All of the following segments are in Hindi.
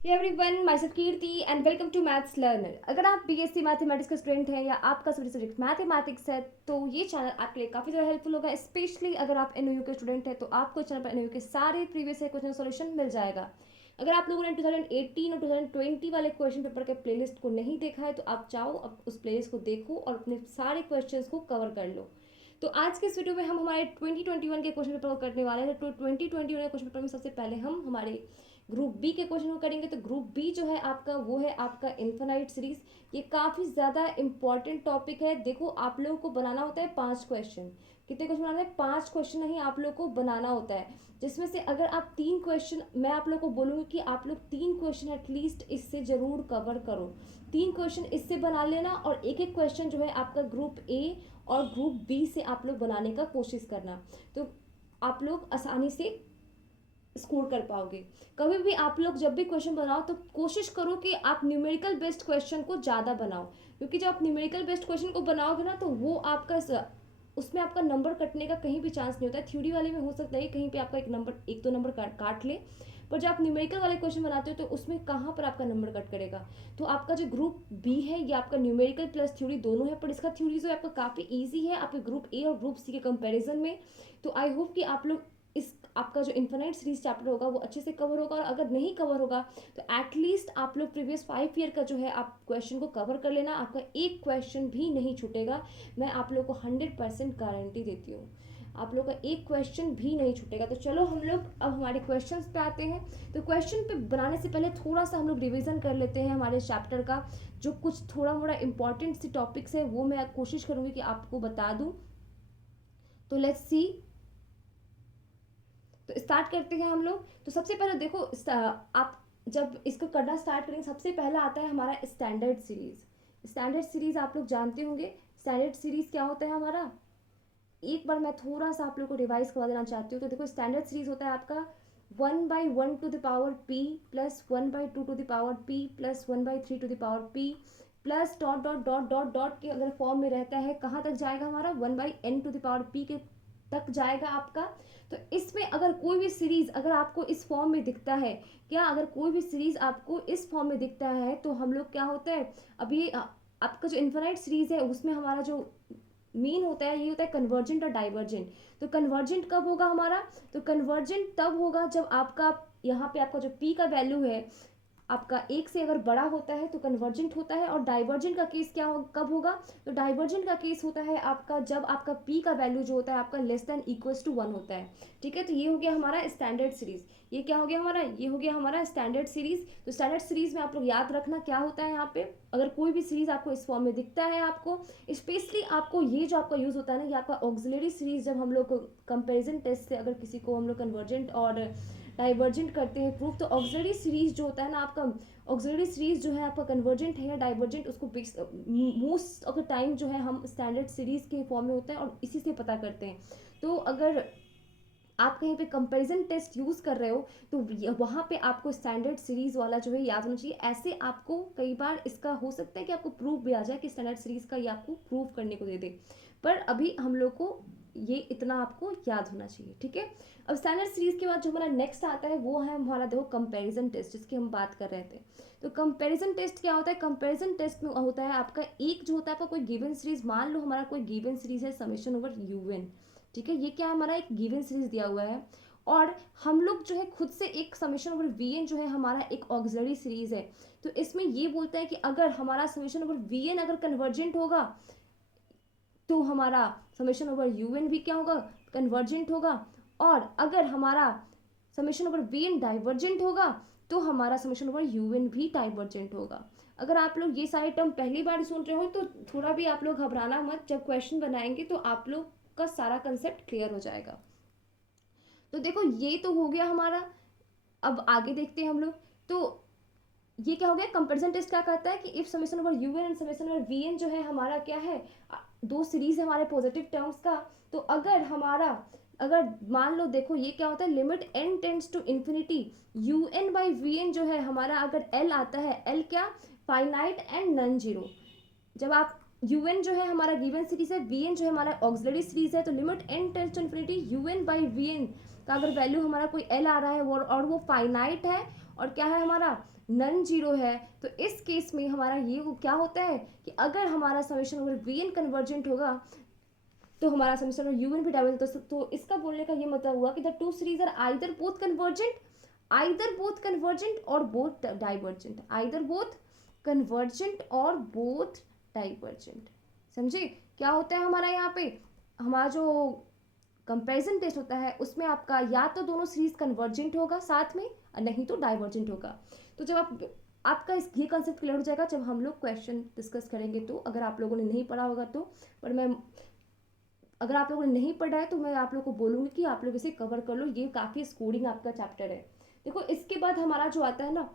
Hey everyone, myself Kirti and welcome to maths learner. अगर आप बीएससी मैथमेटिक्स का स्टूडेंट हैं या आपका सब्जेक्ट मैथमेटिक्स है तो ये चैनल आपके लिए काफ़ी ज़्यादा हेल्पफुल होगा। स्पेशली अगर आप एनओयू के स्टूडेंट हैं तो आपको चैनल पर एनओयू के सारे प्रीवियस ईयर क्वेश्चन सॉल्यूशन मिल जाएगा। अगर आप लोगों ने 2018 और 2020 वाले क्वेश्चन पेपर के प्लेलिस्ट को नहीं देखा है तो आप चाहो अब उस प्लेलिस्ट को देखो और अपने सारे क्वेश्चंस को कवर कर लो। तो आज के इस वीडियो में हम हमारे 2021 के क्वेश्चन पेपर को करने वाले हैं। तो 2021 के क्वेश्चन पेपर में सबसे पहले हम हमारे ग्रुप बी के क्वेश्चन को करेंगे। तो ग्रुप बी जो है आपका वो है आपका इन्फिनाइट सीरीज। ये काफ़ी ज़्यादा इंपॉर्टेंट टॉपिक है। देखो आप लोगों को बनाना होता है 5 क्वेश्चन। कितने क्वेश्चन बनाना है? 5 क्वेश्चन नहीं, आप लोग को बनाना होता है, जिसमें से अगर आप 3 क्वेश्चन, मैं आप लोग को बोलूँगी कि आप लोग 3 क्वेश्चन एटलीस्ट इससे ज़रूर कवर करो। 3 क्वेश्चन इससे बना लेना और एक एक क्वेश्चन जो है आपका ग्रुप ए और ग्रुप बी से आप लोग बनाने का कोशिश करना। तो आप लोग आसानी से स्कोर कर पाओगे। कभी भी आप लोग जब भी क्वेश्चन बनाओ तो कोशिश करो कि आप न्यूमेरिकल बेस्ड क्वेश्चन को ज़्यादा बनाओ, क्योंकि जब आप न्यूमेरिकल बेस्ड क्वेश्चन को बनाओगे ना तो वो आपका उसमें आपका नंबर कटने का कहीं भी चांस नहीं होता है। थ्योरी वाले में हो सकता है कहीं पे आपका एक दो नंबर काट ले, पर जब आप न्यूमेरिकल वाले क्वेश्चन बनाते हो तो उसमें कहाँ पर आपका नंबर कट करेगा। तो आपका जो ग्रुप बी है ये आपका न्यूमेरिकल प्लस थ्योरी दोनों है, पर इसका थ्योरी जो है आपका काफ़ी ईजी है आपके ग्रुप ए और ग्रुप सी के कंपेरिजन में। तो आई होप कि आप लोग इस आपका जो इन्फिनाइट सीरीज चैप्टर होगा वो अच्छे से कवर होगा, और अगर नहीं कवर होगा तो एटलीस्ट आप लोग प्रीवियस 5 ईयर का जो है आप क्वेश्चन को कवर कर लेना। आपका एक क्वेश्चन भी नहीं छूटेगा, मैं आप लोग को 100% गारंटी देती हूँ। आप लोग का एक क्वेश्चन भी नहीं छूटेगा। तो चलो हम लोग अब हमारे क्वेश्चंस पे आते हैं। तो क्वेश्चन पे बनाने से पहले थोड़ा सा हम लोग रिवीजन कर लेते हैं हमारे चैप्टर का। जो कुछ थोड़ा मोड़ा इंपॉर्टेंट सी टॉपिक्स है वो मैं कोशिश करूँगी कि आपको बता दूँ। तो लेट्स सी, तो स्टार्ट करते हैं हम लोग। तो सबसे पहले देखो आप जब इसको करना स्टार्ट करेंगे सबसे पहला आता है हमारा स्टैंडर्ड सीरीज। स्टैंडर्ड सीरीज आप लोग जानते होंगे। स्टैंडर्ड सीरीज क्या होता है हमारा, एक बार मैं थोड़ा सा आप लोग को रिवाइज करवा देना चाहती हूँ। तो देखो स्टैंडर्ड सीरीज होता है आपका 1/1 to the power p plus 1/2 to the power p plus 1/3 to the power p plus dot dot dot dot dot के अगर फॉर्म में रहता है कहाँ तक जाएगा हमारा 1/n to the power p के तक जाएगा आपका। तो इसमें अगर कोई भी सीरीज अगर आपको इस फॉर्म में दिखता है, क्या अगर कोई भी सीरीज आपको इस फॉर्म में दिखता है तो हम लोग क्या होता है, अभी आपका जो इन्फिनाइट सीरीज है उसमें हमारा जो मेन होता है ये होता है कन्वर्जेंट और डाइवर्जेंट। तो कन्वर्जेंट कब होगा हमारा, तो कन्वर्जेंट तब होगा जब आपका यहाँ पे आपका जो p का वैल्यू है आपका एक से अगर बड़ा होता है तो कन्वर्जेंट होता है। और डाइवर्जेंट का केस क्या कब होगा, तो डाइवर्जेंट का केस होता है आपका जब आपका p का वैल्यू जो होता है आपका लेस देन इक्वल्स टू 1 होता है। ठीक है, तो ये हो गया हमारा स्टैंडर्ड सीरीज। ये क्या हो गया हमारा, ये हो गया हमारा स्टैंडर्ड सीरीज। तो स्टैंडर्ड सीरीज में आप लोग याद रखना क्या होता है यहाँ पे, अगर कोई भी सीरीज आपको इस फॉर्म में दिखता है आपको, स्पेशली आपको ये जो आपका यूज होता है ना ये आपका ऑक्सिलरी सीरीज, जब हम लोग कंपेरिजन टेस्ट से अगर किसी को हम लोग कन्वर्जेंट और डाइवर्जेंट करते हैं प्रूफ, तो ऑक्सिलरी सीरीज जो होता है ना आपका, ऑक्सिलरी सीरीज जो है आपका कन्वर्जेंट है या डाइवर्जेंट, उसको मोस्ट ऑफ द टाइम जो है हम स्टैंडर्ड सीरीज के फॉर्म में होता है और इसी से पता करते हैं। तो अगर आप कहीं पे कंपैरिजन टेस्ट यूज़ कर रहे हो तो वहाँ पे आपको स्टैंडर्ड सीरीज वाला जो है याद होना चाहिए। ऐसे आपको कई बार इसका हो सकता है कि आपको प्रूफ भी आ जाए कि स्टैंडर्ड सीरीज का ये आपको प्रूफ करने को दे दे, पर अभी हम लोग को ये इतना आपको याद होना चाहिए। ठीक है, अब स्टैंडर्ड सीरीज के बाद जो हमारा नेक्स्ट आता है वो है हमारा देखो कंपैरिजन टेस्ट, जिसकी हम बात कर रहे थे। तो कंपैरिजन टेस्ट क्या होता है, कंपैरिजन टेस्ट में होता है आपका एक जो होता है आपका कोई गिवन सीरीज, मान लो हमारा कोई गिवन सीरीज है समेशन ओवर un। ठीक है, ये क्या है हमारा एक गिवन सीरीज दिया हुआ है और हम लोग जो है खुद से एक समेशन ओवर वीएन जो है हमारा एक ऑक्सिलरी सीरीज है। तो इसमें ये बोलता है कि अगर हमारा समेशन ओवर वीएन अगर कन्वर्जेंट होगा तो हमारा समेशन ओवर यूएन भी क्या होगा, कन्वर्जेंट होगा। और अगर हमारा समेशन ओवर वीएन डाइवर्जेंट होगा तो हमारा समेशन ओवर यूएन भी डाइवर्जेंट होगा। अगर आप लोग ये सारे टर्म पहली बार सुन रहे हो तो थोड़ा भी आप लोग घबराना मत, जब क्वेश्चन बनाएंगे तो आप लोग का सारा कंसेप्ट क्लियर हो जाएगा। तो देखो ये तो हो गया हमारा, अब आगे देखते हैं हम लोग। तो ये क्या हो गया, कंपैरिजन टेस्ट क्या कहता है कि if summation over UN and summation over VN जो है हमारा क्या है, दो सीरीज है हमारे पॉजिटिव टर्म्स का। तो अगर हमारा, अगर मान लो देखो ये क्या होता है, limit N tends to infinity you N by we N जो है हमारा, अगर एल आता है, एल क्या, फाइनाइट एंड नॉन जीरो। जब आप un जो है हमारा गिवन सीरीज है, vn जो है हमारा ऑक्सिलरी सीरीज है, तो limit n tends to infinity un by vn का अगर वैल्यू हमारा कोई एल आ रहा है और वो फाइनाइट है और क्या है हमारा नन जीरो है, तो इस केस में हमारा ये क्या होता है कि अगर हमारा summation over we N convergent होगा तो हमारा समेशन ओवर यू एन भी डाइवर्जेंट। तो इसका बोलने का ये मतलब हुआ कि the two series are either both convergent और both divergent, either both convergent और बोथ डाइवर्जेंट। समझे क्या होता है हमारा यहाँ पे, हमारा जो कंपैरिजन टेस्ट होता है उसमें आपका या तो दोनों सीरीज कन्वर्जेंट होगा साथ में और नहीं तो डाइवर्जेंट होगा। तो जब आपका ये कॉन्सेप्ट क्लियर हो जाएगा जब हम लोग क्वेश्चन डिस्कस करेंगे, तो अगर आप लोगों ने नहीं पढ़ा होगा तो, पर मैं अगर आप लोगों ने नहीं पढ़ा है तो मैं आप लोगों को बोलूँगी कि आप लोग इसे कवर कर लो, ये काफ़ी स्कोरिंग आपका चैप्टर है। देखो इसके बाद हमारा जो आता है ना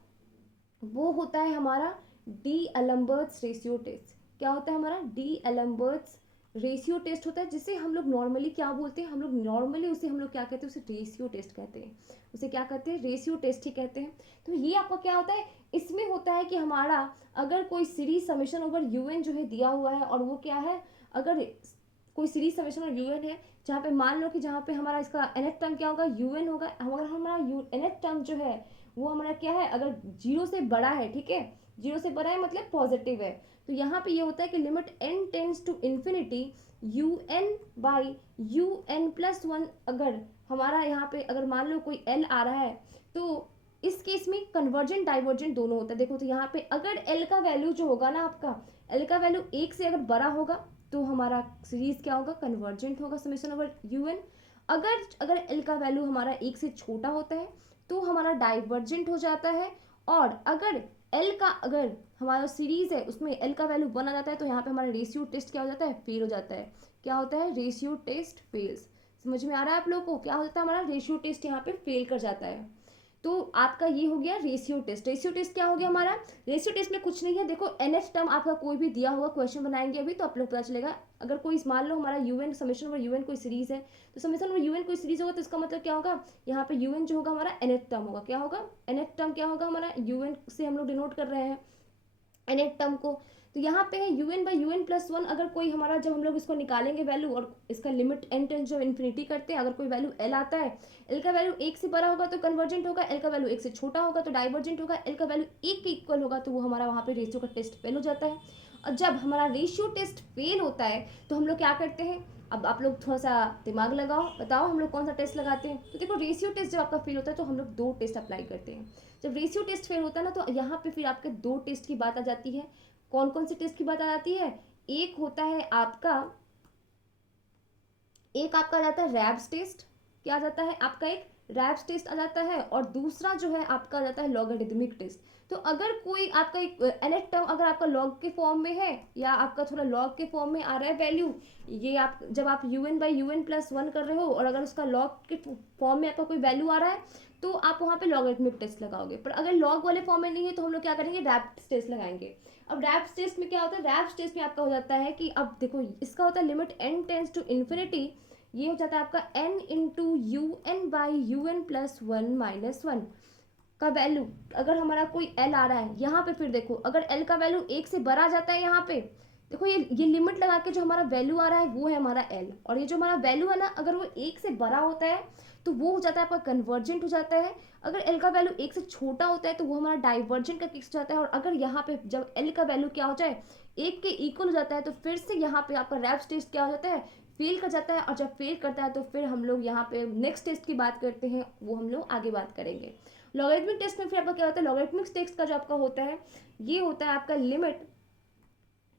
वो होता है हमारा डी एलम्बर्ट्स रेशियो टेस्ट। क्या होता है हमारा डी एलम्बर्ट्स रेशियो टेस्ट होता है, जिसे हम लोग नॉर्मली क्या बोलते हैं, हम लोग नॉर्मली उसे हम लोग क्या कहते हैं, उसे रेशियो टेस्ट कहते हैं, उसे क्या कहते हैं रेशियो टेस्ट ही कहते हैं। तो ये आपका क्या होता है, इसमें होता है कि हमारा अगर कोई सीरीज समेशन ओवर यूएन जो है दिया हुआ है और वो क्या है, अगर कोई सीरीज समेशन ओवर यूएन है जहाँ पे मान लो कि जहाँ पे हमारा इसका nth टर्म क्या होगा यूएन होगा, अगर हमारा nth टर्म जो है वो हमारा क्या है अगर जीरो से बड़ा है, ठीक है जीरो से बड़ा है मतलब पॉजिटिव है, तो यहाँ पे ये होता है कि limit n tends to infinity you N by u n plus one. अगर हमारा यहाँ पे अगर मान लो कोई l आ रहा है तो इस केस में कन्वर्जेंट डाइवर्जेंट दोनों होता है। देखो तो यहाँ पे अगर l का वैल्यू जो होगा ना आपका, l का वैल्यू एक से अगर बड़ा होगा तो हमारा सीरीज क्या होगा कन्वर्जेंट होगा समेशन ओवर यू एन। अगर l का वैल्यू हमारा एक से छोटा होता है तो हमारा डाइवर्जेंट हो जाता है, और अगर l का अगर हमारा सीरीज है उसमें l का वैल्यू 1 आ जाता है तो यहाँ पे हमारा रेशियो टेस्ट क्या हो जाता है फेल हो जाता है। क्या होता है रेशियो टेस्ट फेल्स। समझ में आ रहा है आप लोगों को, क्या होता है हमारा रेशियो टेस्ट यहाँ पे फेल कर जाता है। तो आपका ये हो गया रेशियो टेस्ट। रेशियो टेस्ट क्या हो गया हमारा, रेशियो टेस्ट में कुछ नहीं है, देखो nth टर्म आपका कोई भी दिया हुआ क्वेश्चन बनाएंगे अभी तो आप लोग पता चलेगा। अगर कोई मान लो हमारा यूएन समेशन ओवर यूएन कोई सीरीज है तो समेशन ओवर यूएन कोई सीरीज होगा तो इसका मतलब क्या होगा, यहाँ पे यूएन जो होगा हमारा nth टर्म होगा। क्या होगा nth टर्म क्या होगा हमारा, यूएन से हम लोग डिनोट कर रहे हैं nth टर्म को। तो यहाँ पे है u N by u n plus one. अगर कोई हमारा जब हम लोग इसको निकालेंगे वैल्यू और इसका लिमिट एन टेंस जब इन्फिनिटी करते हैं, अगर कोई वैल्यू एल आता है, एल का वैल्यू एक से बड़ा होगा तो कन्वर्जेंट होगा, एल का वैल्यू एक से छोटा होगा तो डाइवर्जेंट होगा, एल का वैल्यू एक के इक्वल होगा तो वो हमारा वहाँ पे रेशियो का टेस्ट फेल हो जाता है। और जब हमारा रेशियो टेस्ट फेल होता है तो हम लोग क्या करते हैं, अब आप लोग थोड़ा सा दिमाग लगाओ, बताओ हम लोग कौन सा टेस्ट लगाते हैं। तो देखो रेशियो टेस्ट जब आपका फेल होता है तो हम लोग दो टेस्ट अप्लाई करते हैं। जब रेशियो टेस्ट फेल होता है ना तो यहाँ पे फिर आपके दो टेस्ट की बात आ जाती है। कौन कौन से टेस्ट की बात आ जाती है, एक होता है आपका, एक आपका आ जाता है रैब्स टेस्ट। क्या आ जाता है आपका, एक रैब्स टेस्ट आ जाता है, और दूसरा जो है आपका आ जाता है लॉगरिदमिक टेस्ट। तो अगर कोई आपका एक nth टर्म अगर आपका लॉग के फॉर्म में है या आपका थोड़ा लॉग के फॉर्म में आ रहा है वैल्यू, ये आप जब आप u N by u n plus one कर रहे हो और अगर उसका लॉग के फॉर्म में आपका कोई वैल्यू आ रहा है तो आप वहाँ पे लॉगरिदमिक टेस्ट लगाओगे। पर अगर लॉग वाले फॉर्म में नहीं है तो हम लोग क्या करेंगे रैब्स टेस्ट लगाएंगे। अब रैब्स टेस्ट में क्या होता है, रैब्स टेस्ट में आपका हो जाता है कि अब देखो इसका होता है limit n tends to infinity, ये हो जाता है आपका n into u N by u n plus one minus one का वैल्यू। अगर हमारा कोई l आ रहा है यहाँ पे, फिर देखो अगर l का वैल्यू एक से बड़ा जाता है यहाँ पे, देखो ये लिमिट लगा के जो हमारा वैल्यू आ रहा है वो है हमारा l, और ये जो हमारा वैल्यू है ना अगर वो एक से बड़ा होता है तो वो हो जाता है आपका कन्वर्जेंट हो जाता है। अगर l का वैल्यू एक से छोटा होता है तो वो हमारा डाइवर्जेंट का केस हो जाता है। और अगर यहाँ पे जब l का वैल्यू क्या हो जाए एक के इक्वल हो जाता है तो फिर से यहाँ पे आपका रैब्स टेस्ट क्या हो जाता है फेल कर जाता है। और जब फेल करता है तो फिर हम लोग यहाँ पे नेक्स्ट टेस्ट की बात करते हैं, वो हम लोग आगे बात करेंगे। लॉगरिथमिक टेस्ट में फिर आपका क्या होता है, लॉगरिथमिक टेस्ट का जो आपका होता है ये होता है आपका limit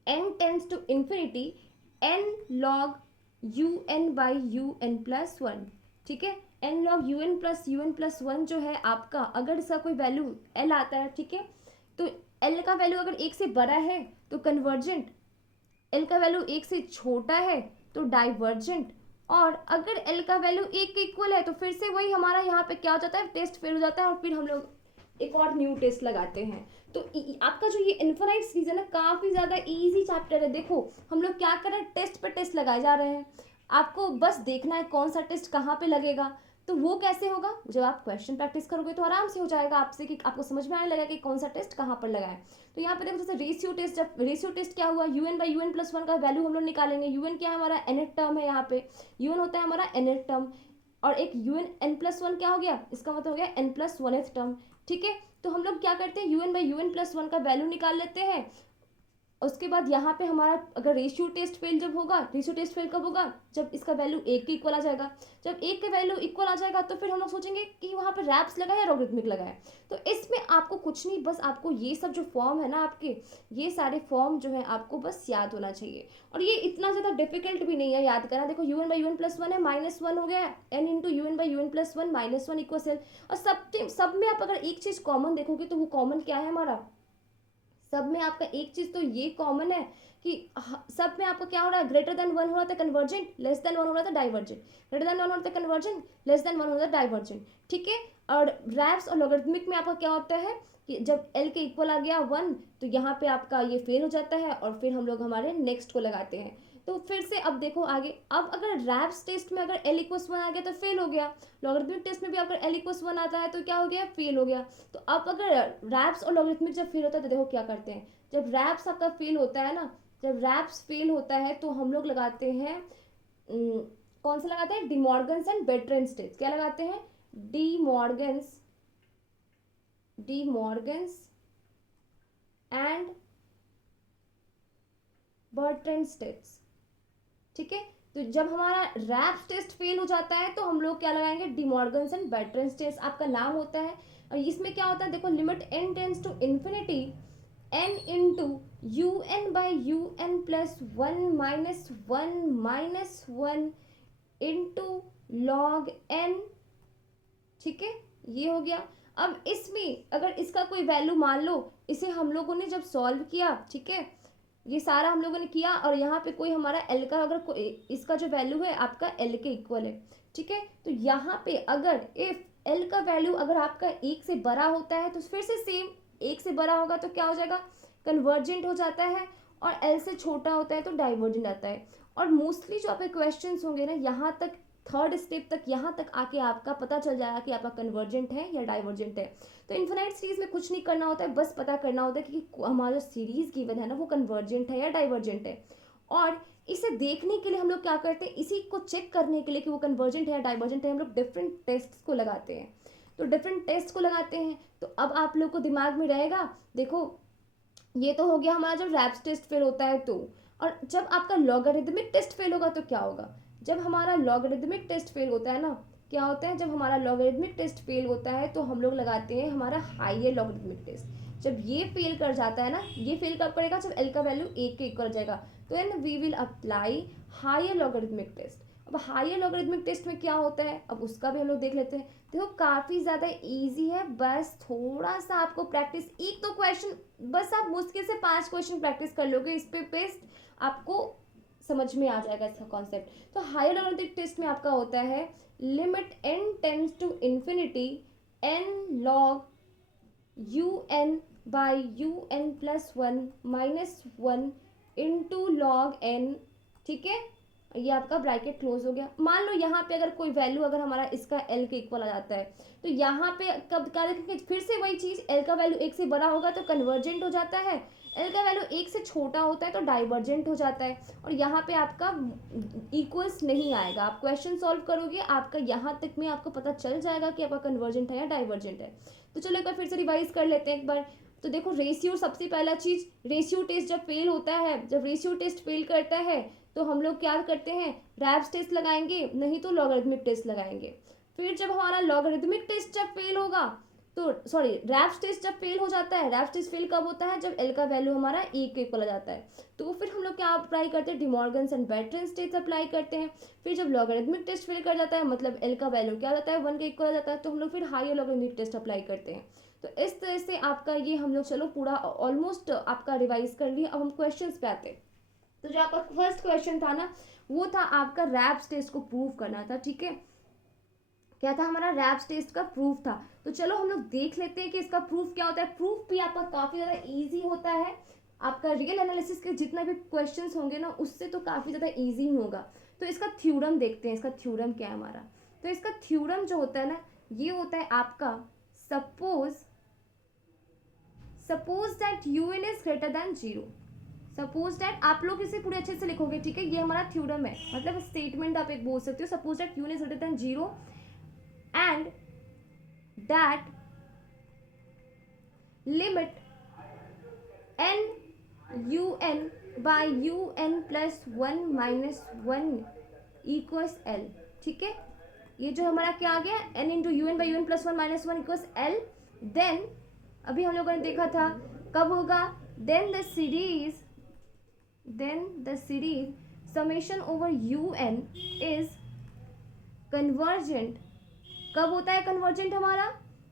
n tends to infinity n log u N by u n plus one. ठीक है, n log u n plus one जो है आपका, अगर इसका कोई वैल्यू l आता है, ठीक है, तो l का वैल्यू अगर एक से बड़ा है तो कन्वर्जेंट, l का वैल्यू एक से छोटा है तो डाइवर्जेंट, और अगर l का वैल्यू एक के इक्वल है तो फिर से वही हमारा यहाँ पे क्या हो जाता है टेस्ट फेल हो जाता है, और फिर हम लोग एक और न्यू टेस्ट लगाते हैं। तो आपका जो ये इनफाइनाइट सीरीज है ना काफ़ी ज़्यादा इजी चैप्टर है। देखो हम लोग क्या कर रहे हैं, टेस्ट पे टेस्ट लगाए जा रहे हैं, आपको बस देखना है कौन सा टेस्ट कहाँ पे लगेगा। तो वो कैसे होगा, जब आप क्वेश्चन प्रैक्टिस करोगे तो आराम से हो जाएगा आपसे कि आपको समझ में आने लगेगा कि कौन सा टेस्ट कहाँ पर लगाए। तो यहाँ पे देखो जैसे रेशियो टेस्ट, जब रेशियो टेस्ट क्या हुआ, u N by u n plus one का वैल्यू हम लोग निकालेंगे। यू एन क्या है हमारा nth टर्म है, यहाँ पे यू एन होता है हमारा nth टर्म, और एक u n n plus one क्या हो गया, इसका मतलब हो गया एन प्लस वन टर्म। ठीक है, तो हम लोग क्या करते हैं, u N by u n plus one का वैल्यू निकाल लेते हैं। उसके बाद यहाँ पे हमारा अगर रेशियो टेस्ट फेल जब होगा, रेशियो टेस्ट फेल कब होगा, जब इसका वैल्यू एक के इक्वल आ जाएगा। जब एक के वैल्यू इक्वल आ जाएगा तो फिर हम लोग सोचेंगे कि वहाँ पे रैप्स लगा है या लॉगरिथमिक लगा है। तो इसमें आपको कुछ नहीं, बस आपको ये सब जो फॉर्म है ना आपके, ये सारे फॉर्म जो है आपको बस याद होना चाहिए। और ये इतना ज़्यादा डिफिकल्ट भी नहीं है याद करना। देखो u N by u n plus one है, माइनस वन हो गया, n into u N by u n plus one minus one equal सेल। और सब में आप अगर एक चीज़ कॉमन देखोगे तो वो कॉमन क्या है हमारा, सब में आपका एक चीज तो ये कॉमन है कि सब में आपका क्या हो रहा है, ग्रेटर देन वन हो रहा था कन्वर्जेंट, लेस देन वन हो रहा था डाइवर्जेंट, ग्रेटर देन वन हो रहा था कन्वर्जेंट, लेस देन वन हो रहा था डाइवर्जेंट। ठीक है, और रैप्स और लॉगरिथमिक में आपका क्या होता है कि जब एल के इक्वल आ गया वन तो यहाँ पे आपका ये फेल हो जाता है और फिर हम लोग हमारे नेक्स्ट को लगाते हैं। तो फिर से अब देखो आगे, अब अगर रैप्स टेस्ट में अगर एल इक्वल्स वन आ गया तो फेल हो गया, लॉगरिथमिक टेस्ट में भी अगर एल इक्वल्स वन आता है तो क्या हो गया, फेल हो गया। तो अब अगर रैप्स और लॉगरिथमिक जब फेल होता है तो देखो क्या करते हैं, जब रैप्स आपका फेल होता है ना, जब रैप्स फेल होता है तो हम लोग लगाते हैं कौन सा लगाते हैं, डिमॉर्गन्स एंड बेर्ट्रेंस टेस्ट। क्या लगाते हैं, डिमॉर्गन्स एंड बर्ट्रेंस टेस्ट। ठीक है, तो जब हमारा रैप्स टेस्ट फेल हो जाता है तो हम लोग क्या लगाएंगे, डिमॉर्गन्स एंड बेर्ट्रेंस टेस्ट आपका नाम होता है। और इसमें क्या होता है देखो, limit n tends to infinity n into u N by u n plus one minus one into log n. ठीक है, ये हो गया। अब इसमें अगर इसका कोई वैल्यू मान लो, इसे हम लोगों ने जब सॉल्व किया, ठीक है, ये सारा हम लोगों ने किया और यहाँ पे कोई हमारा एल का अगर कोई इसका जो वैल्यू है आपका एल के इक्वल है। ठीक है, तो यहाँ पे अगर इफ एल का वैल्यू अगर आपका एक से बड़ा होता है तो फिर से सेम, एक से बड़ा होगा तो क्या हो जाएगा, कन्वर्जेंट हो जाता है, और एल से छोटा होता है तो डाइवर्जेंट आता है। और मोस्टली जो आपके क्वेश्चन होंगे ना, यहाँ तक थर्ड स्टेप तक, यहाँ तक आके आपका पता चल जाएगा कि आपका कन्वर्जेंट है या डाइवर्जेंट है। तो इन्फिनाइट सीरीज में कुछ नहीं करना होता है, बस पता करना होता है कि हमारा सीरीज गिवन है ना वो कन्वर्जेंट है या डाइवर्जेंट है। और इसे देखने के लिए हम लोग क्या करते हैं, इसी को चेक करने के लिए कि वो कन्वर्जेंट है या डाइवर्जेंट है, हम लोग डिफरेंट टेस्ट को लगाते हैं। तो डिफरेंट टेस्ट को लगाते हैं तो अब आप लोग को दिमाग में रहेगा, देखो ये तो हो गया हमारा जब रैप्स टेस्ट फेल होता है तो। और जब आपका लॉगरिदमिक टेस्ट फेल होगा तो क्या होगा, जब हमारा लॉगरिदमिक टेस्ट फेल होता है ना, क्या होता है, जब हमारा लॉगरिदमिक टेस्ट फेल होता है तो हम लोग लगाते हैं हमारा हायर लॉगरिदमिक टेस्ट। जब ये फेल कर जाता है ना, ये फेल कब करेगा, जब एल का वैल्यू एक के इक्वल हो जाएगा, तो n we will apply higher logarithmic test. अब हायर लॉगरिदमिक टेस्ट में क्या होता है, अब उसका भी हम लोग देख लेते हैं। देखो काफ़ी ज़्यादा इजी है, बस थोड़ा सा आपको प्रैक्टिस, एक तो क्वेश्चन बस आप मुश्किल से 5 क्वेश्चन प्रैक्टिस कर लोगे, इस पे पेस्ट आपको समझ में आ जाएगा इसका कॉन्सेप्ट। तो हायर लॉगरिथमिक टेस्ट में आपका होता है limit n tends to infinity n log u N by u n plus one minus one into log n. ठीक है, ये आपका ब्रैकेट क्लोज हो गया। मान लो यहाँ पे अगर कोई वैल्यू अगर हमारा इसका एल के इक्वल आ जाता है तो यहाँ पे कब क्या देखेंगे, फिर से वही चीज़, एल का वैल्यू एक से बड़ा होगा तो कन्वर्जेंट हो जाता है, एल का वैल्यू एक से छोटा होता है तो डाइवर्जेंट हो जाता है। और यहाँ पे आपका इक्वल्स नहीं आएगा, आप क्वेश्चन सॉल्व करोगे आपका यहाँ तक में आपको पता चल जाएगा कि आपका कन्वर्जेंट है या डाइवर्जेंट है। तो चलो एक बार फिर से रिवाइज कर लेते हैं एक बार। तो देखो रेशियो, सबसे पहला चीज़, रेशियो टेस्ट जब फेल होता है, जब रेशियो टेस्ट फेल करता है तो हम लोग क्या करते हैं, रैप्स टेस्ट लगाएंगे, नहीं तो लॉगरिथमिक टेस्ट लगाएंगे। फिर जब हमारा लॉगरिथमिक टेस्ट जब फेल होगा तो सॉरी रैप्स टेस्ट जब फेल हो जाता है, रैप्स टेस्ट फेल कब होता है, जब एल का वैल्यू हमारा एक के इक्वल आ जाता है, तो फिर हम लोग क्या अप्लाई करते हैं, डिमॉर्गन्स एंड बेर्ट्रेंस टेस्ट अप्लाई करते हैं। फिर जब लॉगरिथमिक टेस्ट फेल कर जाता है, मतलब एल का वैल्यू क्या आ जाता है, वन के इक्वल आ जाता है, तो हम लोग फिर हायर लॉगरिथमिक टेस्ट अप्लाई करते हैं। तो इस तरह से आपका ये हम लोग चलो पूरा ऑलमोस्ट आपका रिवाइज कर लिया। अब हम क्वेश्चन पे आते हैं। तो जो आपका फर्स्ट क्वेश्चन था ना, वो था आपका रैप्स टेस्ट को प्रूव करना था। ठीक है, क्या था हमारा, रैप्स टेस्ट का प्रूफ था। तो चलो हम लोग देख लेते हैं कि इसका प्रूफ क्या होता है। प्रूफ भी आपका काफ़ी ज़्यादा इजी होता है, आपका रियल एनालिसिस के जितना भी क्वेश्चंस होंगे ना उससे तो काफ़ी ज़्यादा इजी ही होगा। तो इसका थ्योरम देखते हैं, इसका थ्योरम क्या है हमारा। तो इसका थ्योरम जो होता है ना, ये होता है आपका suppose that u n is greater than zero. Suppose that, आप लोग इसे पूरे अच्छे से लिखोगे, ठीक है, ये हमारा थ्योरम है, मतलब स्टेटमेंट आप एक बोल सकते हो। Suppose that U N is greater than 0 and that limit n u n by u n plus 1 minus 1 equals l, ठीक है, ये जो हमारा क्या आ गया, n into u N by u n plus 1 minus 1 equals l। Then अभी हम लोगों ने देखा था कब होगा, then the series summation over you n is convergent. कब होता है कन्वर्जेंट हमारा,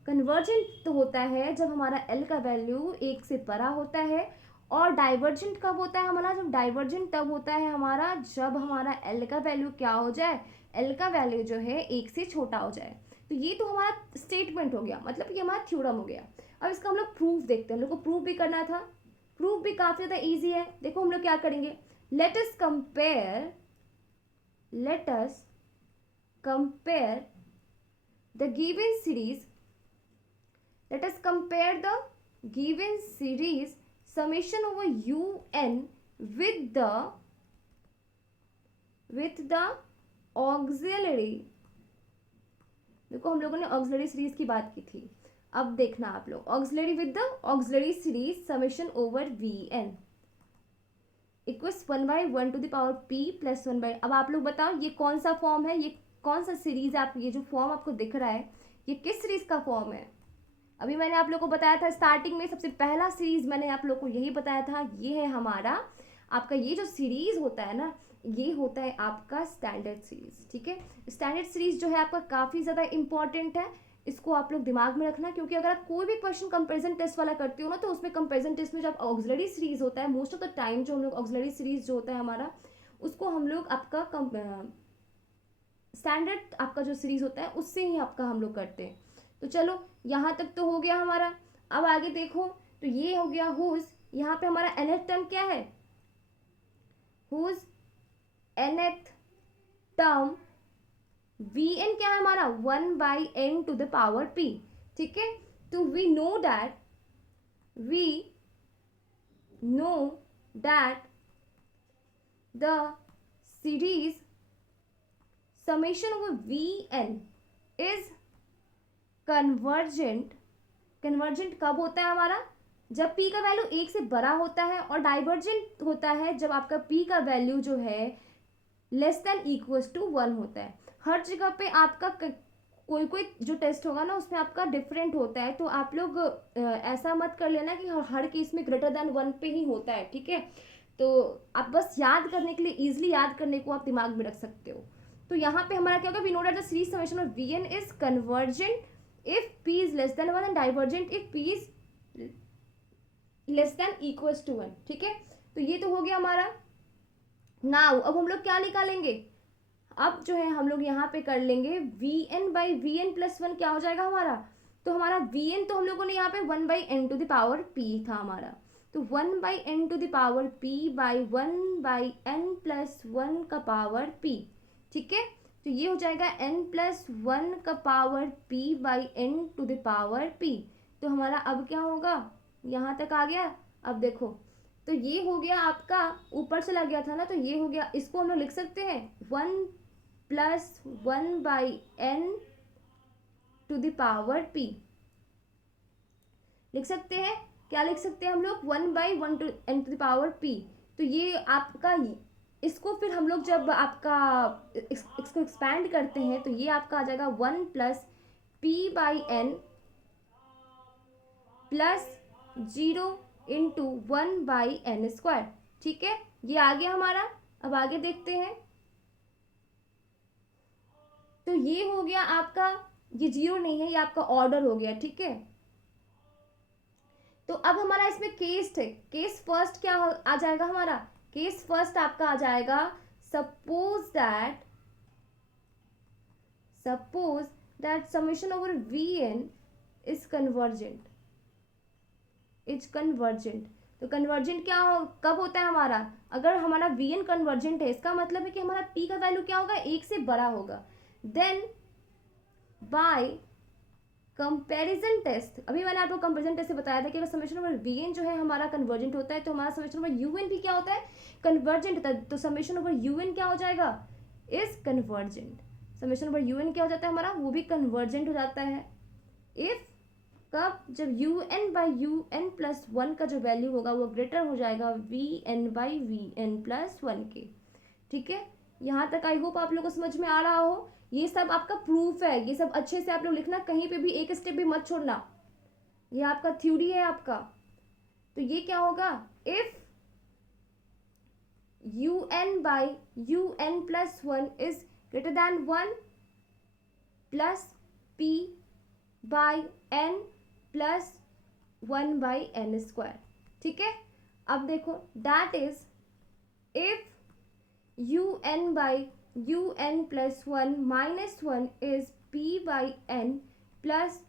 कन्वर्जेंट तो होता है जब हमारा l का वैल्यू 1 से बड़ा होता है, और डाइवर्जेंट कब होता है हमारा, जब डाइवर्जेंट तब होता है हमारा जब हमारा l का वैल्यू क्या हो जाए, l का वैल्यू जो है 1 से छोटा हो जाए। तो ये तो हमारा स्टेटमेंट हो गया, मतलब ये हमारा थ्योरम हो गया। अब इसका हम लोग प्रूफ देखते हैं, हम लोग को प्रूफ भी करना था। प्रूफ भी काफ़ी ज़्यादा ईजी है। देखो हम लोग क्या करेंगे, let us compare the given series, let us compare the given series summation over un with the auxiliary। देखो हम लोगों ने ऑक्सिलरी सीरीज की बात की थी, अब देखना आप लोग auxiliary with the auxiliary series summation over we n equals 1/1 to the power p plus 1/। अब आप लोग बताओ ये कौन सा फॉर्म है, ये कौन सा सीरीज है, आप ये जो फॉर्म आपको दिख रहा है ये किस सीरीज का फॉर्म है। अभी मैंने आप लोग को बताया था स्टार्टिंग में, सबसे पहला सीरीज मैंने आप लोग को यही बताया था, ये है हमारा आपका ये जो सीरीज होता है ना, ये होता है आपका स्टैंडर्ड सीरीज, ठीक है। स्टैंडर्ड सीरीज जो है आपका काफ़ी ज़्यादा इंपॉर्टेंट है, इसको आप लोग दिमाग में रखना, क्योंकि अगर आप कोई भी क्वेश्चन कंपैरिजन टेस्ट वाला करते हो ना, तो उसमें कंपैरिजन टेस्ट में जब ऑक्सिलरी सीरीज होता है, मोस्ट ऑफ द टाइम जो हम लोग ऑक्सिलरी सीरीज जो होता है हमारा, उसको हम लोग आपका स्टैंडर्ड आपका जो सीरीज होता है उससे ही आपका हम लोग करते हैं। तो चलो यहाँ तक तो हो गया हमारा। अब आगे देखो, तो ये हो गया हुज, यहाँ पे हमारा nth टर्म क्या है, हुज nth टर्म vn क्या है हमारा 1/n to the power p, ठीक है। तो we know that the series summation over vn is convergent. Convergent कब होता है हमारा, जब p का वैल्यू 1 से बड़ा होता है, और डाइवर्जेंट होता है जब आपका p का वैल्यू जो है लेस देन इक्वल्स टू 1 होता है। हर जगह पे आपका कोई जो टेस्ट होगा ना उसमें आपका डिफरेंट होता है, तो आप लोग ऐसा मत कर लेना कि हर केस में ग्रेटर देन 1 पे ही होता है, ठीक है। तो आप बस याद करने के लिए, इजिली याद करने को आप दिमाग में रख सकते हो। तो यहाँ पे हमारा क्या होगा, we know that the series summation of vn is convergent if p is less than 1 and divergent if p is less than equals to 1, ठीक है। तो ये तो हो गया हमारा। नाउ अब हम लोग क्या निकालेंगे, अब जो है हम लोग यहाँ पे कर लेंगे vn by we n plus 1 क्या हो जाएगा हमारा, तो हमारा vn तो हम लोगों ने यहाँ पे 1/n to the power p था हमारा, तो 1/n to the power p by 1/n plus 1 का पावर p, ठीक है। तो ये हो जाएगा n प्लस 1 का power p by n to the power p। तो हमारा अब क्या होगा, यहाँ तक आ गया। अब देखो, तो ये हो गया आपका, ऊपर चला गया था ना, तो ये हो गया, इसको हम लोग लिख सकते हैं 1 plus 1/n to the power p, लिख सकते हैं। क्या लिख सकते हैं हम लोग, 1/1 to n to the power p। तो ये आपका, इसको फिर हम लोग जब आपका इसको एक्सपैंड करते हैं तो ये आपका आ जाएगा 1 plus p/n plus 0 into 1/n², ठीक है। ये आ गया हमारा। अब आगे देखते हैं, तो ये हो गया आपका, ये 0 नहीं है, ये आपका ऑर्डर हो गया, ठीक है। तो अब हमारा इसमें केस है, केस फर्स्ट क्या आ जाएगा हमारा, केस फर्स्ट आपका आ जाएगा suppose that summation over vn is convergent, तो कन्वर्जेंट क्या कब होता है हमारा, अगर हमारा vn कन्वर्जेंट है, इसका मतलब है कि हमारा p का वैल्यू क्या होगा, 1 से बड़ा होगा। देन बाय कंपैरिजन टेस्ट, अभी मैंने आपको कंपैरिजन टेस्ट से बताया था कि अगर समेशन ओवर वी एन जो है हमारा कन्वर्जेंट होता है तो हमारा समेशन ओवर यू एन भी क्या होता है, कन्वर्जेंट होता है। तो समेशन ओवर यू एन क्या हो जाएगा, is convergent. Summation over you n क्या हो जाता है हमारा, वो भी कन्वर्जेंट हो जाता है। इफ कब, जब u N by u n plus one का जो वैल्यू होगा वो ग्रेटर हो जाएगा v n by we n plus one के। ठीक है, यहाँ तक आई होप आप लोगों को समझ में आ रहा हो। ये सब आपका प्रूफ है, ये सब अच्छे से आप लोग लिखना, कहीं पे भी एक स्टेप भी मत छोड़ना, ये आपका थ्योरी है आपका। तो ये क्या होगा, if u N by u n plus one is greater than one plus p by N plus one by N square. ठीक है, अब देखो that is if u N by u n plus one minus one is p by N plus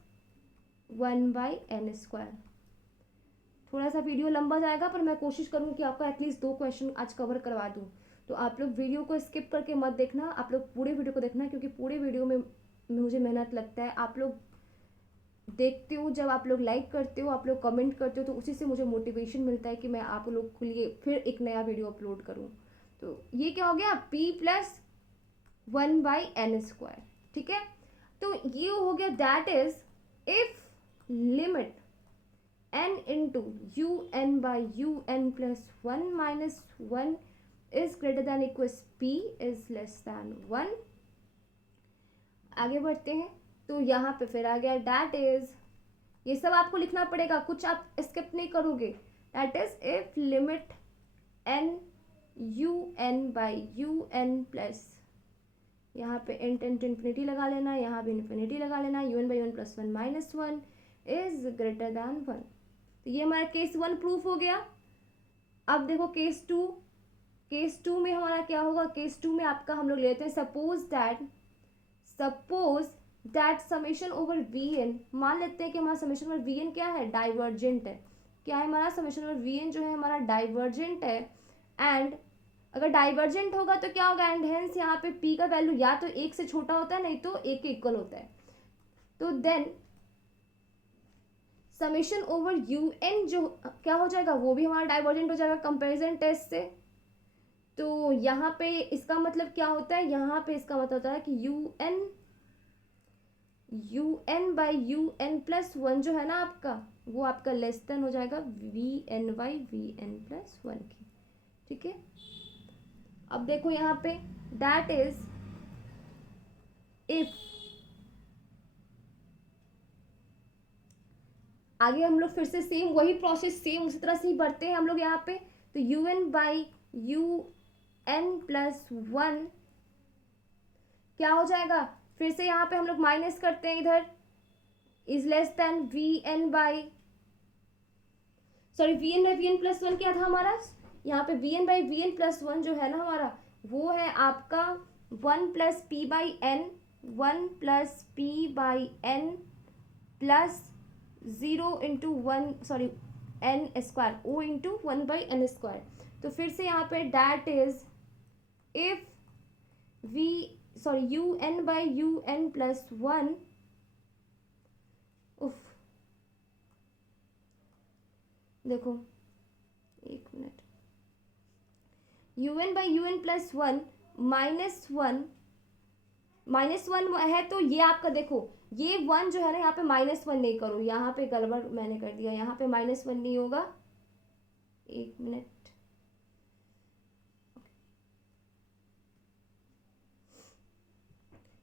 one by N square. थोड़ा सा वीडियो लंबा जाएगा पर मैं कोशिश करूँगी कि आपका एटलीस्ट 2 क्वेश्चन आज कवर करवा दूँ। तो आप लोग वीडियो को स्किप करके मत देखना, आप लोग पूरे वीडियो को देखना, क्योंकि पूरे वीडियो में मुझे मेहनत लगता है। आप लोग देखते हो, जब आप लोग लाइक करते हो, आप लोग कमेंट करते हो, तो उसी से मुझे मोटिवेशन मिलता है कि मैं आप लोग के लिए फिर एक नया वीडियो अपलोड करूँ। तो ये क्या हो गया, p plus one by N square. ठीक है, तो ये हो गया that is if limit n into u N by u n plus one minus one is greater than equals p is less than one. आगे बढ़ते हैं, तो यहाँ पे फिर आ गया दैट इज, ये सब आपको लिखना पड़ेगा, कुछ आप स्किप नहीं करोगे। That is if limit n u N by u n plus, यहाँ पे इन इन्फिनिटी लगा लेना, यहाँ पे इन्फिनिटी लगा लेना, u N by u n plus one minus one is greater than one. तो ये हमारा केस वन प्रूफ हो गया। अब देखो केस टू, केस टू में हमारा क्या होगा, केस टू में आपका हम लोग लेते हैं suppose that summation over we n, मान लेते हैं कि हमारा समेशन ओवर वी एन क्या है, डाइवर्जेंट है। क्या है हमारा समेशन ओवर वी एन जो है हमारा डाइवर्जेंट है। एंड अगर डाइवर्जेंट होगा तो क्या होगा, एंड हेंस यहाँ पे p का वैल्यू या तो एक से छोटा होता है, नहीं तो एक के इक्वल होता है। तो then summation over you n जो क्या हो जाएगा, वो भी हमारा डाइवर्जेंट हो जाएगा कंपैरिजन टेस्ट से। तो यहाँ पे इसका मतलब क्या होता है, यहाँ पे इसका मतलब होता है कि u N by u n plus one जो है ना आपका, वो आपका लेस देन हो जाएगा v n by we n plus one की। ठीक है, अब देखो यहाँ पे दैट इज इफ, आगे हम लोग फिर से सेम वही प्रोसेस सेम उसी तरह से ही बढ़ते हैं हम लोग यहाँ पे। तो u N by u n plus one क्या हो जाएगा, फिर से यहाँ पे हम लोग माइनस करते हैं, इधर is less than v n by, sorry v n by we n plus one क्या था हमारा, यहाँ पे v n by we n plus one जो है ना हमारा, वो है आपका one plus p by n, one plus p by N plus zero into one, sorry n square, O into one by N square. तो फिर से यहाँ पे that is if v, sorry you N by u n plus one, उफ देखो एक minute, u N by u n plus one minus one है, तो ये आपका देखो ये वन जो है ना यहाँ पे माइनस वन नहीं करो, यहाँ पे गड़बड़ मैंने कर दिया, यहाँ पे माइनस वन नहीं होगा, एक मिनट।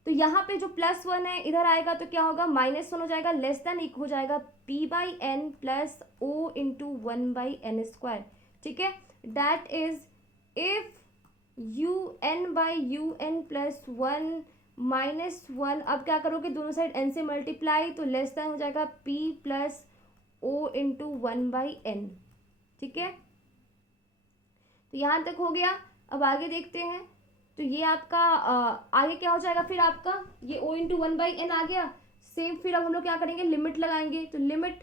तो यहाँ पे जो प्लस वन है इधर आएगा तो क्या होगा, माइनस वन हो जाएगा, लेस देन एक हो जाएगा p by N plus O into one by N square. ठीक है, that is if u N by u n plus one minus one, अब क्या करोगे दोनों साइड n से मल्टीप्लाई, तो लेस देन हो जाएगा p plus O into one by n. ठीक है, तो यहाँ तक हो गया। अब आगे देखते हैं, तो ये आपका आगे क्या हो जाएगा, फिर आपका ये o into one by N आ गया। सेम फिर अब हम लोग क्या करेंगे, लिमिट लगाएंगे, तो limit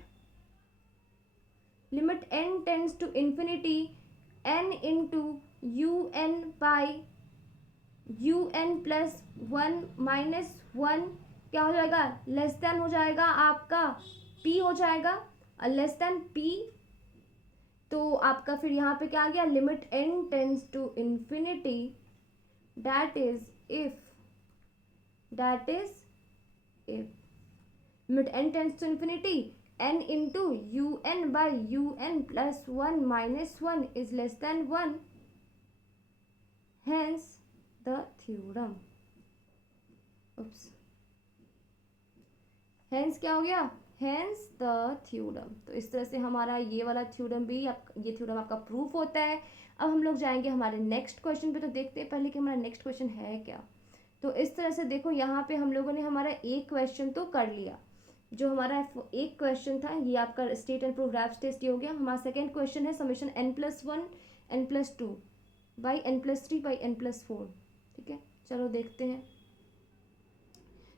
n tends to infinity n into u N by u n plus one minus one क्या हो जाएगा, लेस देन हो जाएगा आपका p हो जाएगा, लेस देन p। तो आपका फिर यहाँ पे क्या आ गया, limit n tends to infinity, that is if limit n tends to infinity n into u N by u n plus one minus one is less than one, hence the theorem, hence क्या हो गया, hence the theorem। तो इस तरह से हमारा ये वाला थ्योरम भी ये थ्योरम आपका प्रूफ होता है। अब हम लोग जाएंगे हमारे नेक्स्ट क्वेश्चन पे। तो देखते हैं पहले कि हमारा नेक्स्ट क्वेश्चन है क्या। तो इस तरह से देखो यहाँ पे हम लोगों ने हमारा एक क्वेश्चन तो कर लिया, जो हमारा एक क्वेश्चन था ये आपका state and prove Raabe's test ये हो गया। हमारा सेकेंड क्वेश्चन है summation n+1 n+2 by n+3 by n+4। ठीक है, चलो देखते हैं।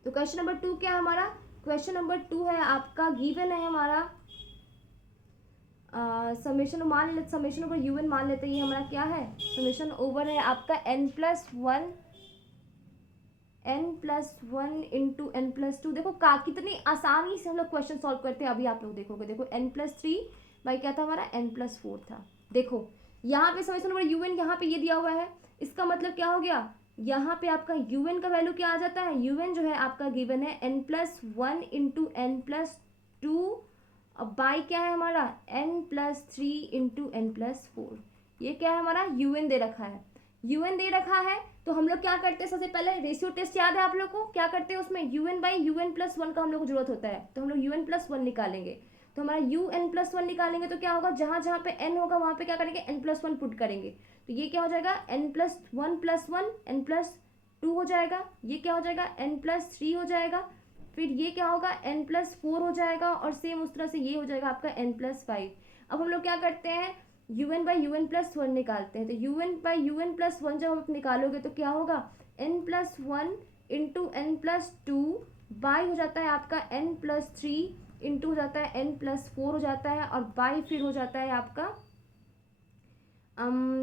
तो क्वेश्चन नंबर 2 क्या है हमारा, क्वेश्चन नंबर 2 है आपका गिवन है हमारा समेशन समेशन ओवर un मान लेते हैं। ये हमारा क्या है, समेशन ओवर है आपका n+1 इंटू n+2। देखो कितनी आसानी से हम लोग क्वेश्चन सॉल्व करते हैं, अभी आप लोग देखोगे। देखो n+3 बाई क्या था हमारा n+4 था। देखो यहाँ पे समेशन ओवर un यहाँ पे ये दिया हुआ है, इसका मतलब क्या हो गया, यहाँ पे आपका un का वैल्यू क्या आ जाता है, un जो है आपका गिवन है n+1 इंटू n+2 बाई क्या है हमारा n+3 इंटू n+4। ये क्या है हमारा un दे रखा है, un दे रखा है। तो हम लोग क्या करते हैं, सबसे पहले रेशियो टेस्ट याद है आप लोग को, क्या करते हैं उसमें un बाई un+1 का हम लोग को जरूरत होता है। तो हम लोग un+1 निकालेंगे, तो हमारा un+1 निकालेंगे तो क्या होगा, जहाँ जहाँ पे n होगा वहाँ पे क्या करेंगे, n+1 पुट करेंगे। तो ये क्या हो जाएगा n+1+1 n+2 हो जाएगा, ये क्या हो जाएगा n+3 हो जाएगा, फिर ये क्या होगा n+4 हो जाएगा, और सेम उस तरह से ये हो जाएगा आपका n+5। अब हम लोग क्या करते हैं, un बाई un+1 निकालते हैं। तो un बाई un+1 जब आप निकालोगे तो क्या होगा, n+1 इंटू n+2 बाई हो जाता है आपका n+3 इंटू हो जाता है n+4 हो जाता है, और बाई फिर हो जाता है आपका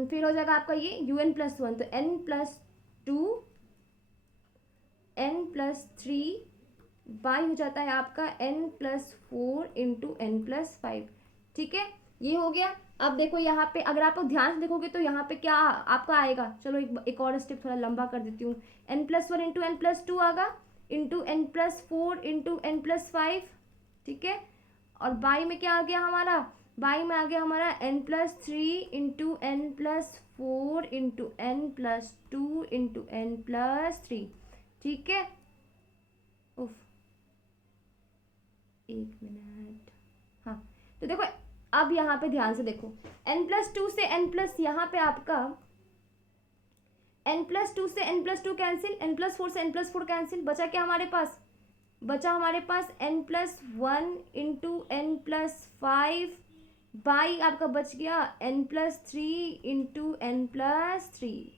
फिर हो जाएगा आपका ये un+1। तो n+2 n+3 बाई हो जाता है आपका n+4 इंटू n+5। ठीक है, ये हो गया। अब देखो यहाँ पे अगर आप ध्यान से देखोगे तो यहाँ पे क्या आपका आएगा, चलो एक और स्टेप थोड़ा लंबा कर देती हूँ। n+1 इंटू n+2 आगा इंटू n+4 इंटू n+5। ठीक है, और बाई में क्या आ गया हमारा, बाई में आ गया हमारा n+3 into n+4 into n+2 into n+3। ठीक है, उफ एक मिनट, हाँ। तो देखो अब यहाँ पे ध्यान से देखो, n+2 से n+ यहाँ पे आपका n+2 से n+2 कैंसिल, n+4 से n+4 कैंसिल, बचा क्या हमारे पास, बचा हमारे पास n+1 इंटू n+5 बाई आपका बच गया n+3 इंटू n+3।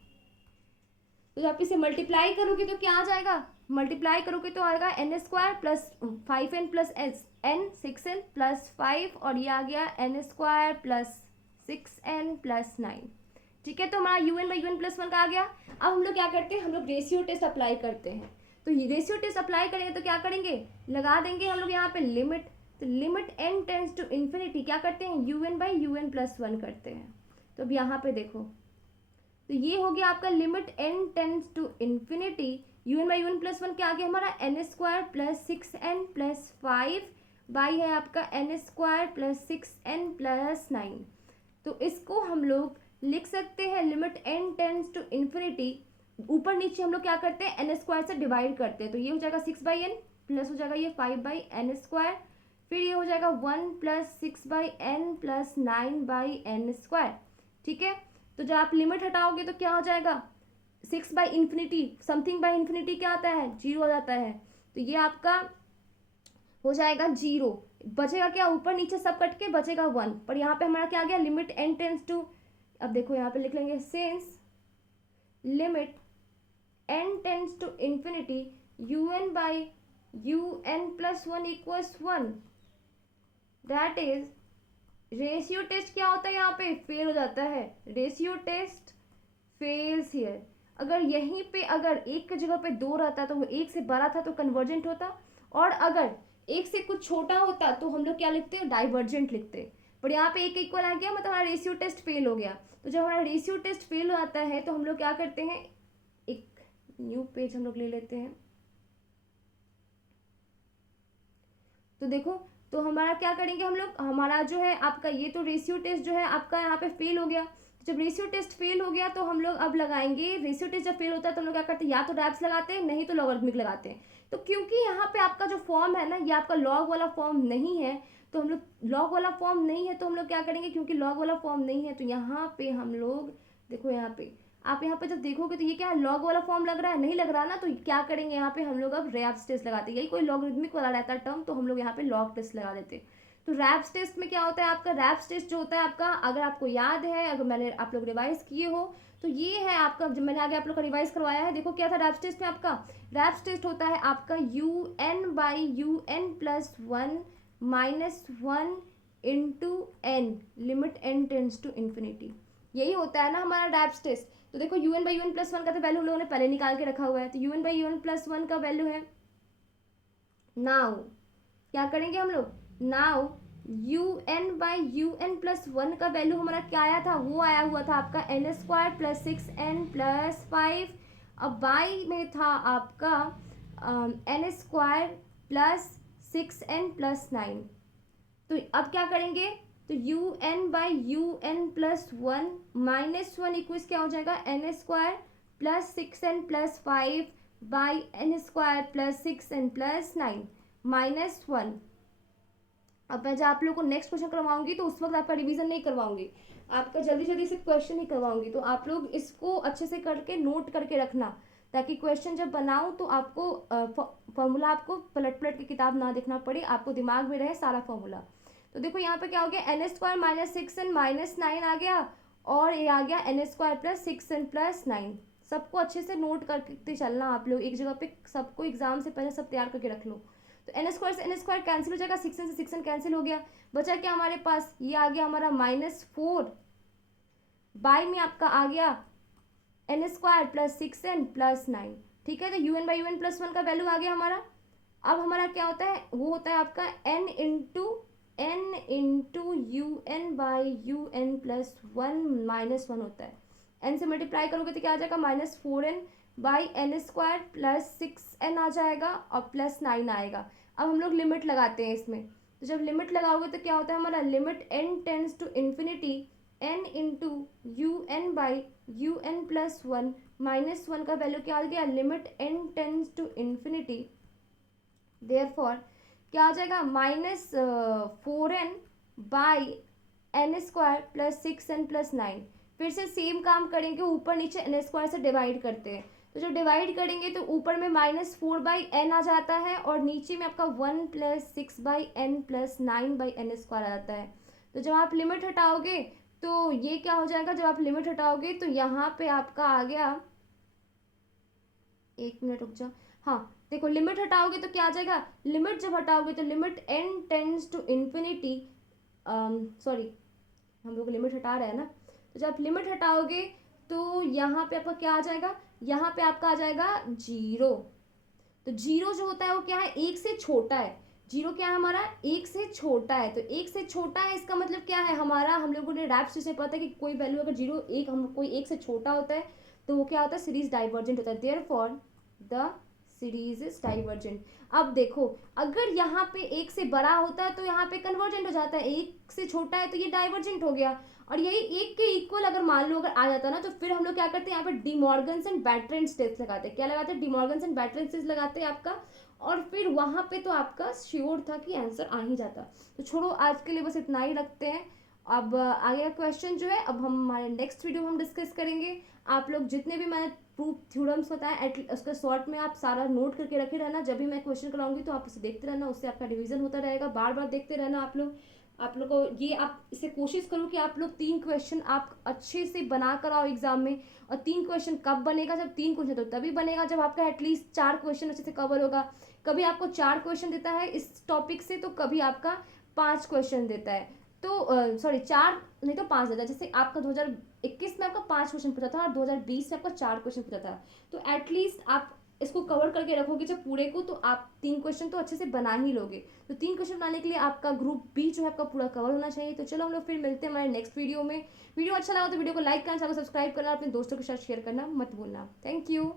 तो आप इसे मल्टीप्लाई करोगे तो क्या आ जाएगा, मल्टीप्लाई करोगे तो आएगा n² plus 5n plus n 6n plus 5, और ये आ गया n² प्लस 6n प्लस 9। ठीक है, तो हमारा un बाई un+1 का आ गया। अब हम लोग क्या करते हैं, हम लोग रेशियो टेस्ट अप्लाई करते हैं। तो ये रेशियो टेस्ट अप्लाई करेंगे तो क्या करेंगे, लगा देंगे हम लोग यहाँ पे लिमिट। तो limit n tends to infinity क्या करते हैं, un बाई un+1 करते हैं। तो अब यहाँ पे देखो, तो ये हो गया आपका limit n tends to infinity un by un+1 क्या आ गया हमारा n² plus 6n plus 5 by है आपका n² प्लस 6n प्लस 9। तो इसको हम लोग लिख सकते हैं limit n tends to infinity, ऊपर नीचे हम लोग क्या करते हैं n² से डिवाइड करते हैं। तो ये हो जाएगा 6/n प्लस हो जाएगा ये 5/n², फिर ये हो जाएगा 1 प्लस 6/n प्लस 9/n²। ठीक है, तो जब आप लिमिट हटाओगे तो क्या हो जाएगा 6/इन्फिनिटी, समथिंग बाई इन्फिनिटी क्या आता है 0 हो जाता है। तो ये आपका हो जाएगा 0, बचेगा क्या, ऊपर नीचे सब कट के बचेगा 1। पर यहाँ पे हमारा क्या आ गया लिमिट n टेंस टू, अब देखो यहाँ पे लिख लेंगे since limit n tends to infinity un by un+1 equals 1, that is ratio test क्या होता है यहाँ पे फेल हो जाता है, रेशियो टेस्ट फेल्स हियर। अगर यहीं पे अगर एक की जगह पे 2 रहता तो वो 1 से बड़ा था तो कन्वर्जेंट होता, और अगर 1 से कुछ छोटा होता तो हम लोग क्या लिखते हैं, डाइवर्जेंट लिखते। पर यहाँ पे एक इक्वल आ गया, मतलब हमारा रेशियो टेस्ट फेल हो गया। तो जब हमारा रेशियो टेस्ट फेल हो जाता है तो हम लोग क्या करते हैं, एक न्यू पेज हम लोग ले लेते हैं। तो देखो, तो हमारा क्या करेंगे हम लोग, हमारा जो है आपका ये तो रेशियो टेस्ट जो है आपका यहाँ पे फेल हो गया। जब रेशियो टेस्ट फेल हो गया तो हम लोग अब लगाएंगे, रेशियो टेस्ट जब फेल होता है तो हम लोग क्या करते हैं, या तो रैप्स लगाते हैं, नहीं तो लॉगरिथमिक लगाते हैं। तो क्योंकि यहाँ पे आपका जो फॉर्म है ना, ये आपका लॉग वाला फॉर्म नहीं है, तो हम लोग लॉग वाला फॉर्म नहीं है तो हम लोग क्या करेंगे, क्योंकि लॉग वाला फॉर्म नहीं है तो यहाँ पे हम लोग, देखो यहाँ पे आप यहाँ पे जब देखोगे तो ये क्या है, लॉग वाला फॉर्म लग रहा है, नहीं लग रहा ना, तो क्या करेंगे यहाँ पे हम लोग अब रैप्स टेस्ट लगाते हैं। यही कोई लॉगरिथमिक वाला रहता है टर्म तो हम लोग यहाँ पे लॉग टेस्ट लगा देते हैं। तो रैप्स टेस्ट में क्या होता है आपका, रैप्स टेस्ट जो होता है आपका, अगर आपको याद है, अगर मैंने आप लोग रिवाइज किए हो तो ये है आपका, जब मैंने आगे आप लोग का रिवाइज करवाया है, देखो क्या था रैप्स टेस्ट में आपका, रैप्स टेस्ट होता है आपका u N by u n plus one minus one into n, limit N tends to infinity. यही होता है ना हमारा रैप्स टेस्ट। तो देखो u N by u n plus one का तो वैल्यू हम लोगों ने पहले निकाल के रखा हुआ है, तो u N by u n plus one का वैल्यू है, नाउ क्या करेंगे हम लोग, now u N by u n plus one का वैल्यू हमारा क्या आया था, वो आया हुआ था आपका N square plus 6n plus 5। अब बाई में था आपका N square plus 6n plus 9। तो अब क्या करेंगे, तो u N by u n plus one minus one equals क्या हो जाएगा, n square plus 6n plus 5 by N square plus 6n plus 9 minus one. अब मैं जब आप लोग को नेक्स्ट क्वेश्चन करवाऊंगी तो उस वक्त आपका रिवीजन नहीं करवाऊंगी, आपका जल्दी जल्दी से क्वेश्चन ही करवाऊंगी। तो आप लोग इसको अच्छे से करके नोट करके रखना, ताकि क्वेश्चन जब बनाऊं तो आपको फॉर्मूला आपको पलट पलट के किताब ना देखना पड़े, आपको दिमाग में रहे सारा फॉर्मूला। तो देखो यहाँ पे क्या हो गया, n square minus 6n minus 9 आ गया, और ये आ गया n square plus 6n plus 9। सबको अच्छे से नोट करके चलना आप लोग, एक जगह पे सबको एग्जाम से पहले सब तैयार करके रख लो। तो एन स्क्वायर से एन स्क्वायर कैंसिल हो जाएगा, 6n से 6n कैंसिल हो गया, बचा क्या हमारे पास, ये आ गया हमारा -4 बाई में आपका आ गया n square plus 6n plus 9। ठीक है, तो u N by u n plus one का वैल्यू आ गया हमारा। अब हमारा क्या होता है, वो होता है आपका n into u N by u n plus one minus one होता है। n से मल्टीप्लाई करोगे तो क्या आ जाएगा, -4n by N square plus 6n आ जाएगा और प्लस 9 आएगा। अब हम लोग लिमिट लगाते हैं इसमें, तो जब लिमिट लगाओगे तो क्या होता है हमारा, limit n tends to infinity n into u N by u n plus one minus one का वैल्यू क्या आ गया, limit n tends to infinity, therefore क्या आ जाएगा, -4n by N square plus 6n plus 9। फिर से सेम काम करेंगे, ऊपर नीचे एन स्क्वायर से डिवाइड करते हैं, तो जब डिवाइड करेंगे तो ऊपर में -4 बाई एन आ जाता है और नीचे में आपका 1 plus 6 by N plus 9 by N square आ जाता है। तो जब आप लिमिट हटाओगे तो ये क्या हो जाएगा, जब आप लिमिट हटाओगे तो यहाँ पे आपका आ गया, एक मिनट रुक जाओ, हाँ देखो लिमिट हटाओगे तो क्या आ जाएगा, लिमिट जब हटाओगे तो limit n tends to infinity, sorry हम लोग लिमिट हटा रहे हैं ना, तो जब लिमिट हटाओगे तो यहाँ पे आपका क्या आ जाएगा, यहाँ पे आपका आ जाएगा 0। तो 0 जो होता है वो क्या है, एक से छोटा है, 0 क्या है हमारा, एक से छोटा है। तो एक से छोटा है इसका मतलब क्या है हमारा, हम लोगों ने रैप्स से पता है कि कोई वैल्यू अगर 0 एक हम कोई एक से छोटा होता है तो वो क्या होता है, सीरीज डाइवर्जेंट होता है, therefore the series is divergent. अब देखो अगर यहाँ पे एक से बड़ा होता है तो यहाँ पे कन्वर्जेंट हो जाता है, एक से छोटा है तो ये डाइवर्जेंट हो गया, और यही एक के इक्वल अगर मान लो अगर आ जाता ना तो फिर हम लोग क्या करते हैं, यहाँ पे डिमॉर्गन्स एंड बैटरेंस टेस्ट लगाते हैं, क्या लगाते हैं, डिमॉर्गन्स एंड बैटरेंस टेस्ट लगाते हैं आपका, और फिर वहां पे तो आपका श्योर था कि आंसर आ ही जाता। तो छोड़ो आज के लिए बस इतना ही रखते हैं। अब आगे का क्वेश्चन जो है अब हम हमारे नेक्स्ट वीडियो में हम डिस्कस करेंगे। आप लोग जितने भी मैंने प्रूफ थ्योरम्स बताए उसका शॉर्ट में आप सारा नोट करके रखे रहना, जब भी मैं क्वेश्चन कराऊंगी तो आप उसे देखते रहना, उससे आपका रिवीजन होता रहेगा, बार बार देखते रहना आप लोग को ये आप इसे कोशिश करो कि आप लोग 3 क्वेश्चन आप अच्छे से बना कर आओ एग्जाम में। और 3 क्वेश्चन कब बनेगा, जब 3 क्वेश्चन तो तभी बनेगा जब आपका एटलीस्ट 4 क्वेश्चन अच्छे से कवर होगा। कभी आपको 4 क्वेश्चन देता है इस टॉपिक से तो कभी आपका 5 क्वेश्चन देता है। तो सॉरी 4 नहीं तो 5 देता, जैसे आपका 2021 में आपका 5 क्वेश्चन पूछा था और 2020 में आपका 4 क्वेश्चन पूछा था, तो एटलीस्ट आप इसको कवर करके रखोगे जब पूरे को, तो आप 3 क्वेश्चन तो अच्छे से बना ही लोगे। तो 3 क्वेश्चन बनाने के लिए आपका ग्रुप बी जो है आपका पूरा कवर होना चाहिए। तो चलो हम लोग फिर मिलते हैं हमारे नेक्स्ट वीडियो में। वीडियो अच्छा लगा तो वीडियो को लाइक करना, चैनल को सब्सक्राइब करना और अपने दोस्तों के साथ शेयर करना मत भूलना। Thank you.